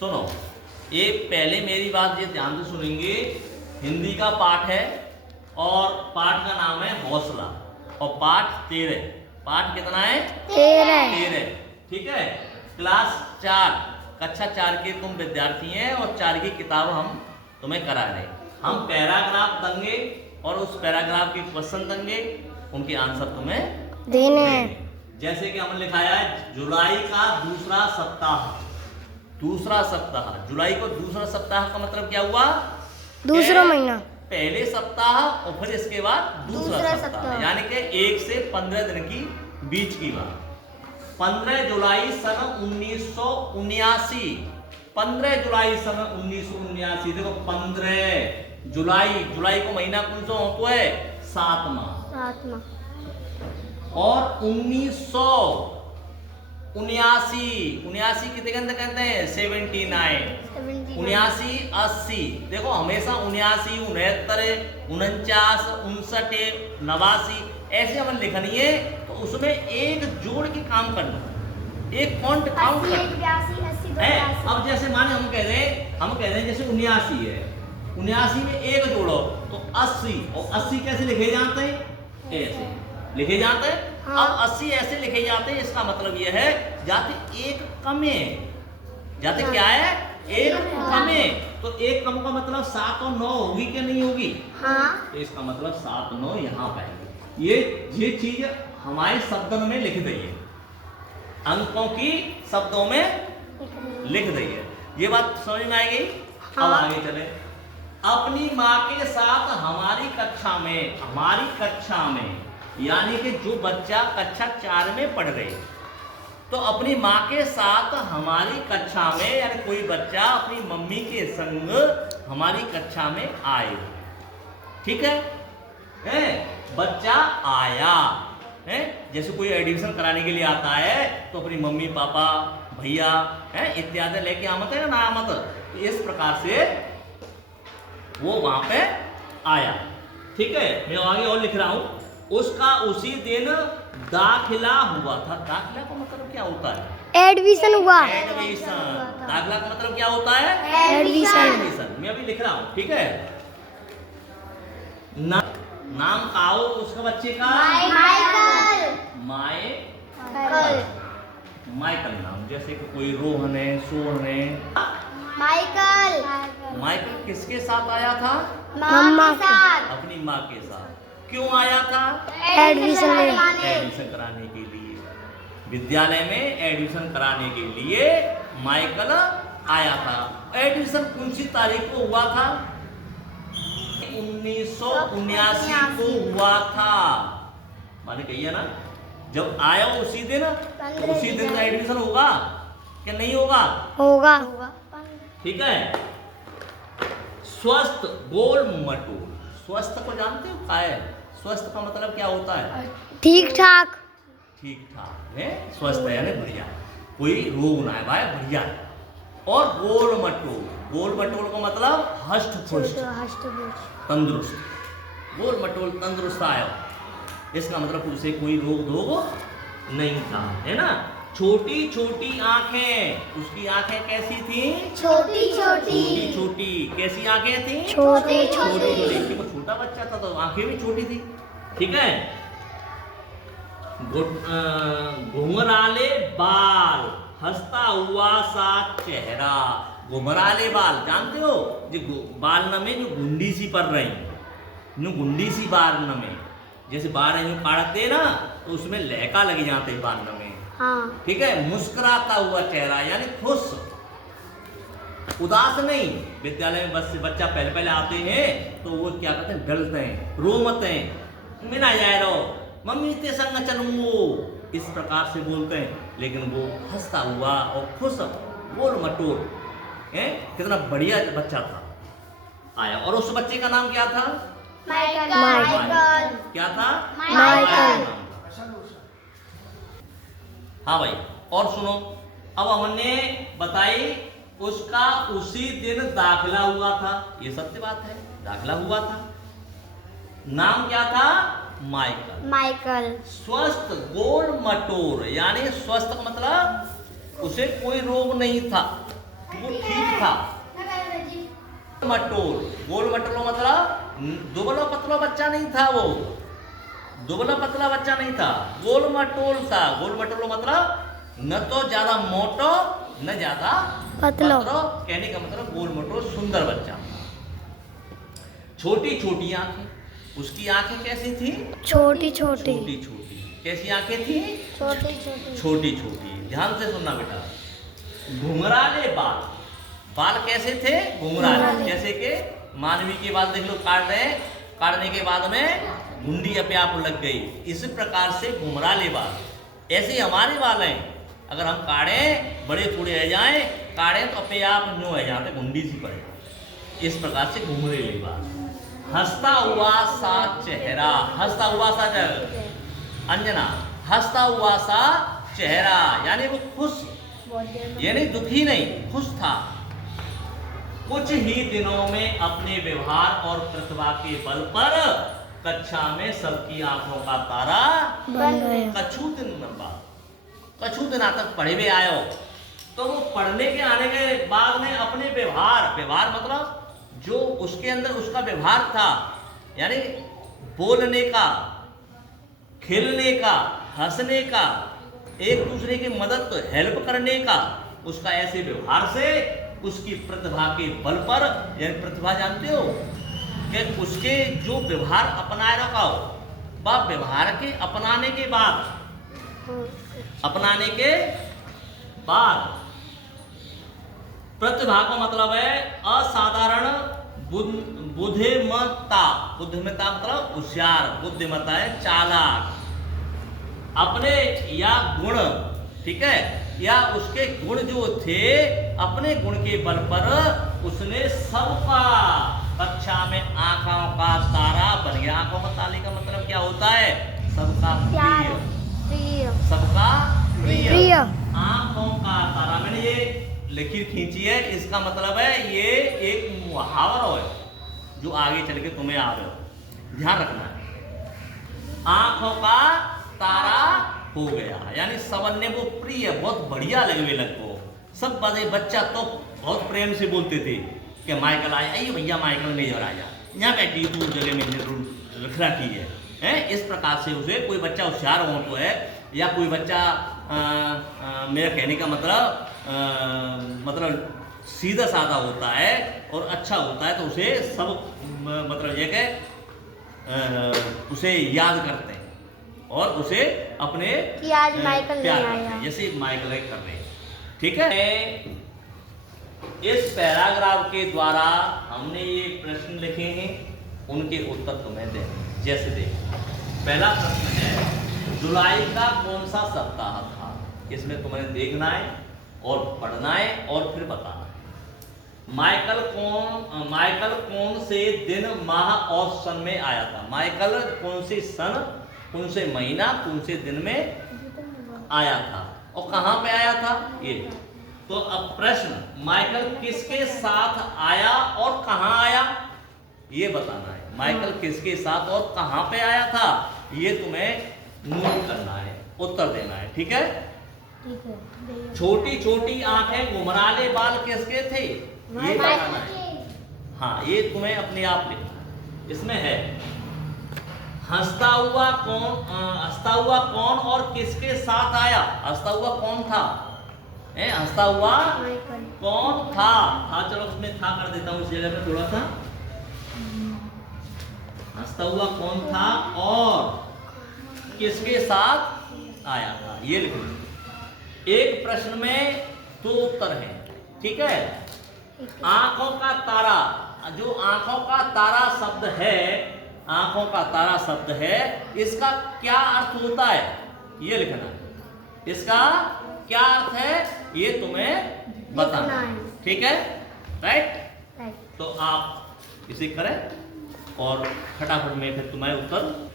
सुनो, ये पहले मेरी बात ये ध्यान से सुनेंगे। हिंदी का पाठ है और पाठ का नाम है हौसला, और पाठ 13। पाठ कितना है? 13। ठीक है। क्लास 4 कक्षा 4 के तुम विद्यार्थी हैं और 4 की किताब हम तुम्हें करा रहे। हम पैराग्राफ देंगे और उस पैराग्राफ के क्वेश्चन देंगे, उनके आंसर तुम्हें देने। जैसे कि हमने लिखाया है जुलाई का दूसरा सप्ताह। दूसरा सप्ताह, जुलाई को दूसरा सप्ताह का मतलब क्या हुआ? दूसरा महीना, पहले सप्ताह और फिर इसके बाद दूसरा सप्ताह, यानी कि 1 से 15 दिन की बीच की बात। 15 जुलाई सन 1979। 15 जुलाई सन 1979। देखो 15 जुलाई, जुलाई को महीना कौन सा होता है? 7वां। और 1979 कितने कहते हैं? 79। 79 80। देखो हमेशा 79 69 49 59 89 ऐसे हमें लिखनी है, तो उसमें एक जोड़ के काम करना, एक फॉन्ट काउंट करना है। अब जैसे माने हम कह रहे हैं जैसे 79 है, 79 में एक जोड़ो तो 80, और 80 कैसे लिखे जाते हैं? ऐसे लिखे जाते हैं। हाँ। अब 80 ऐसे लिखे जाते हैं, इसका मतलब यह है जाते एक कमे, जाते क्या है? एक कमे। तो एक कम का मतलब 7 और 9 होगी कि नहीं होगी? हाँ। तो इसका मतलब 7 9 यहाँ पे ये चीज हमारे शब्दों में लिख दी है, अंकों की शब्दों में लिख दी है। ये बात समझ में आएगी? हाँ। अब आगे चले। अपनी माँ के साथ हमारी कक्षा में, यानी कि जो बच्चा कक्षा 4 में पढ़ रहे, तो अपनी माँ के साथ हमारी कक्षा में, यानी कोई बच्चा अपनी मम्मी के संग हमारी कक्षा में आए। ठीक है? बच्चा आया है, जैसे कोई एडमिशन कराने के लिए आता है तो अपनी मम्मी पापा भैया इत्यादि लेके आमत है ना आमत, तो इस प्रकार से वो वहां पे आया। ठीक है, मैं आगे और लिख रहा हूं। उसका उसी दिन दाखिला हुआ था। दाखिला का मतलब क्या होता है? एडमिशन हुआ। एडमिशन। दाखिला का मतलब क्या होता है? एडमिशन। मैं अभी लिख रहा हूँ। ठीक है। नाम आओ उसका बच्चे का? माइकल नाम, जैसे कि कोई रोहन है, सोहन है। माइकल किसके साथ आया था? मम्मा के साथ। अपनी माँ के साथ। क्यों आया था? एडमिशन कराने के लिए। विद्यालय में एडमिशन कराने के लिए माइकल आया था। एडमिशन कौन सी तारीख को हुआ था? 1979 को हुआ था। माने कहिए ना, जब आया उसी दिन, उसी दिन का एडमिशन होगा कि नहीं होगा? होगा। ठीक है। स्वस्थ गोल मटोल। स्वस्थ को जानते हो क्या है? स्वस्थ का मतलब क्या होता है? ठीक ठाक। ठीक ठाक है, स्वस्थ है यानी बढ़िया, कोई रोग ना है भाई, बढ़िया है। और गोल मटोल, गोल मटोल का मतलब हष्ट पुष्ट, तंदुरुस्त। गोल मटोल तंदुरुस्त आया, इसका मतलब उसे कोई रोग नहीं था, है ना। छोटी छोटी आंखें, उसकी आंखें कैसी थी? छोटी छोटी। कैसी आंखें थी? छोटी छोटी। वो छोटा बच्चा था तो आंखें भी छोटी थी। ठीक है। घुंघराले बाल, हंसता हुआ सा चेहरा। घुंघराले बाल जानते हो? जो बाल नमे जो गुंडी सी पर रही, जो गुंडी सी बाल नमे, जैसे बाल जो काटते ना तो उसमें लहका लग जाते हैं बाल नमे। हाँ। ठीक है। मुस्कुराता हुआ चेहरा यानी खुश, उदास नहीं। विद्यालय में बस बच्चा पहले आते हैं तो वो क्या करते हैं? डरते हैं, रोमते हैं, मिना जाए रहो, मम्मी ते संग चलूंगो, इस प्रकार से बोलते हैं। लेकिन वो हंसता हुआ और खुश, गोल मटोल, कितना बढ़िया बच्चा था, आया। और उस बच्चे का नाम क्या था? माइकल। क्या था? माइकल। हाँ भाई, और सुनो, अब हमने बताई उसका उसी दिन दाखिला हुआ था। ये सत्य बात है, दाखिला हुआ था। नाम क्या था? माइकल। स्वस्थ गोल मटोर, यानी स्वस्थ का मतलब उसे कोई रोग नहीं था, वो ठीक था। मटोल, गोल मटोल मतलब दुबला पतला बच्चा नहीं था, वो दुबला पतला बच्चा नहीं था, गोल मटोल था। गोल मटोल मतलब न तो ज्यादा मोटो न ज्यादा पतलो। कहने का मतलब गोल मटोल सुंदर बच्चा। छोटी छोटी आंखें, उसकी आंखें कैसी थी? छोटी छोटी। छोटी छोटी। कैसी आंखें थी? छोटी छोटी। छोटी छोटी। ध्यान से सुनना बेटा। घुंघराले बाल, बाल कैसे थे? घुंघराले। जैसे कि मानवी के बाल देख लो, काट रहे, काटने के बाद में घुंडी अपने आप लग गई, इस प्रकार से घुंघराले बाल। ऐसे हमारे बाल हैं, अगर हम काटें बड़े थोड़े रह जाएं, काटें तो अपने आप न्यू है, यहाँ पे घुंडी सी पड़े, इस प्रकार से घुंघराले बाल। हंसता हुआ सा चेहरा, हंसता हुआ सा चेहरा, अंजना, हंसता हुआ सा चेहरा यानी वो खुश, यानी दुखी नहीं, खुश था। कुछ ही दिनों में अपने व्यवहार और प्रतिभा के बल पर कक्षा में सबकी आंखों का तारा बन गया। कछु दिन तक पढ़े हुए आयो, तो वो पढ़ने के आने के बाद में अपने व्यवहार, व्यवहार मतलब जो उसके अंदर उसका व्यवहार था, यानी बोलने का, खेलने का, हंसने का, एक दूसरे की मदद, हेल्प करने का, उसका ऐसे व्यवहार से उसकी प्रतिभा के बल पर, यानी प्रतिभा जानते हो कि उसके जो व्यवहार अपनाए रखा हो, वह व्यवहार के अपनाने के बाद प्रतिभा का मतलब है असाधारण बुद्धिमत्ता। बुद्धिमत्ता मतलब होशियार, बुद्धिमत्ता है चालाक। अपने या गुण, ठीक है, या उसके गुण जो थे, अपने गुण के बल पर उसने सबका कक्षा में आंखों का तारा बन गया। आंखों का तारे का मतलब क्या होता है? सबका प्रिय, सबका प्रिय। आंखों का तारा, मैंने ये लकीर खींची है, इसका मतलब है ये एक मुहावरा है जो आगे चल के तुम्हें आ रहे हो, ध्यान रखना है। आंखों का तारा हो गया, यानी सबन ने वो प्रिय, बहुत बढ़िया लगे लगो। सब बच्चा तो बहुत प्रेम से बोलते थे कि माइकल आया, आइए भैया माइकल मेजर आया, यहाँ बैठी तू जगह में रख रखी है। इस प्रकार से उसे कोई बच्चा होशियार हो तो है, या कोई बच्चा मेरा कहने का मतलब सीधा साधा होता है और अच्छा होता है, तो उसे सब मतलब ये कि उसे याद करते हैं और उसे अपने कि आज माइकल नहीं आया, जैसे माइकल कर रहे हैं, ठीक है। इस पैराग्राफ के द्वारा हमने ये प्रश्न लिखे हैं, उनके उत्तर तुम्हें दें। जैसे देखो, पहला प्रश्न है जुलाई का कौन सा सप्ताह था? इसमें तुम्हें देखना है और पढ़ना है और फिर बताना है। माइकल कौन से दिन, माह और सन में आया था? माइकल कौन से सन, कौन से महीना, कौन से दिन में आया था और कहां पे आया था? ये तो अब प्रश्न, माइकल किसके साथ आया और कहां आया, ये बताना है। माइकल किसके साथ और कहां पे आया था, ये तुम्हें नोट करना है, उत्तर देना है, ठीक है। छोटी छोटी आंखें, घुंघराले बाल किसके थे, ये बताना है। हाँ, ये तुम्हें अपने आप लिखना है। इसमें है हंसता हुआ कौन और किसके साथ आया? हंसता हुआ कौन था? हंसता हुआ कौन था? हाँ, चलो उसमें था कर देता हूँ, इस जगह पे थोड़ा सा। हंसता हुआ कौन था और किसके साथ आया था, ये लिखो। एक प्रश्न में दो उत्तर हैं, ठीक है। आंखों का तारा, जो आंखों का तारा शब्द है, आंखों का तारा शब्द है, इसका क्या अर्थ होता है, ये लिखना। इसका क्या अर्थ है ये तुम्हें बताना है, ठीक है, राइट। तो आप इसे करें और फटाफट में फिर तुम्हारे उत्तर